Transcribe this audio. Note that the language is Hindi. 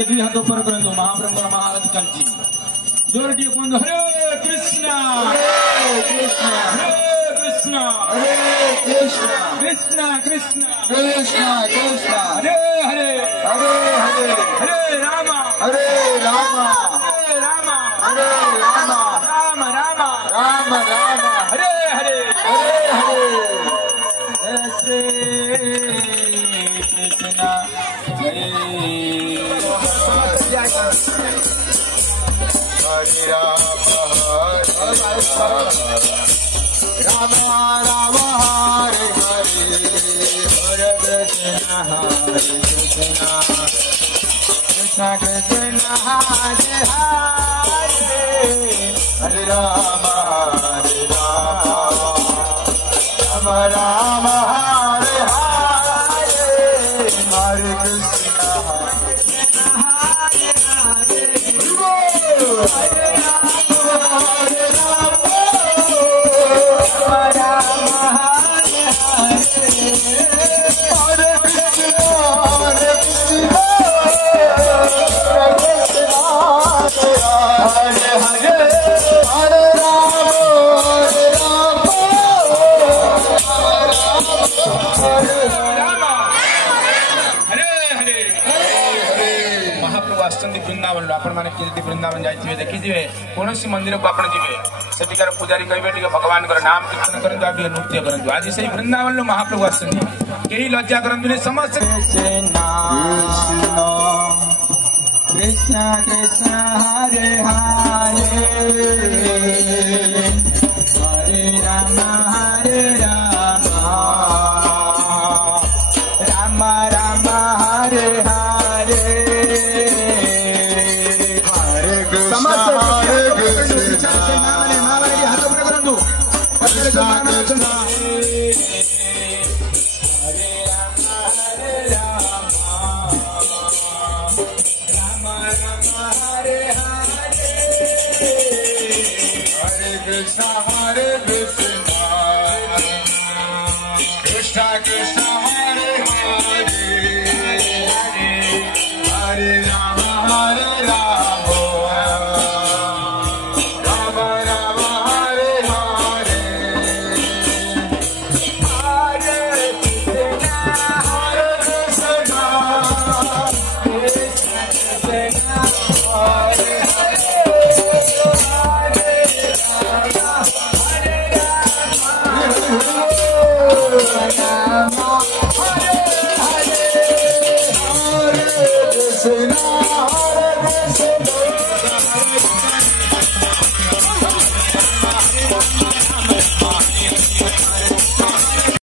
टिके दुई हाथ ऊपर करंतु महाप्रभुर महाआरती चलची जोर टिके कुंदो हरे कृष्णा कृष्णा कृष्णा कृष्णा कृष्णा कृष्णा कृष्णा कृष्णा हरे हरे हरे हरे हरे रामा हरे रामा हरे रामा हरे रामा राम राम राम राम हरे हरे हरे हरे श्री कृष्णा हरे राम राम हरे हरे हरे कृष्ण कृष्ण कृष्ण हरे हरे हरे राम राम राम हरे हरे हरे कृष्ण वृंदावन आपण मैंने किसी वृंदावन जाइए देखिए कौन मंदिर को आप सेठिकार पूजारी कहे भगवान नाम कीर्तन करूँ आप नृत्य करूँ आज से वृंदावन महाप्रभु आसती लज्जा करूँ समस्त कृष्ण कृष्ण हरे हरे हरे राम राम राम हरे हरे Hare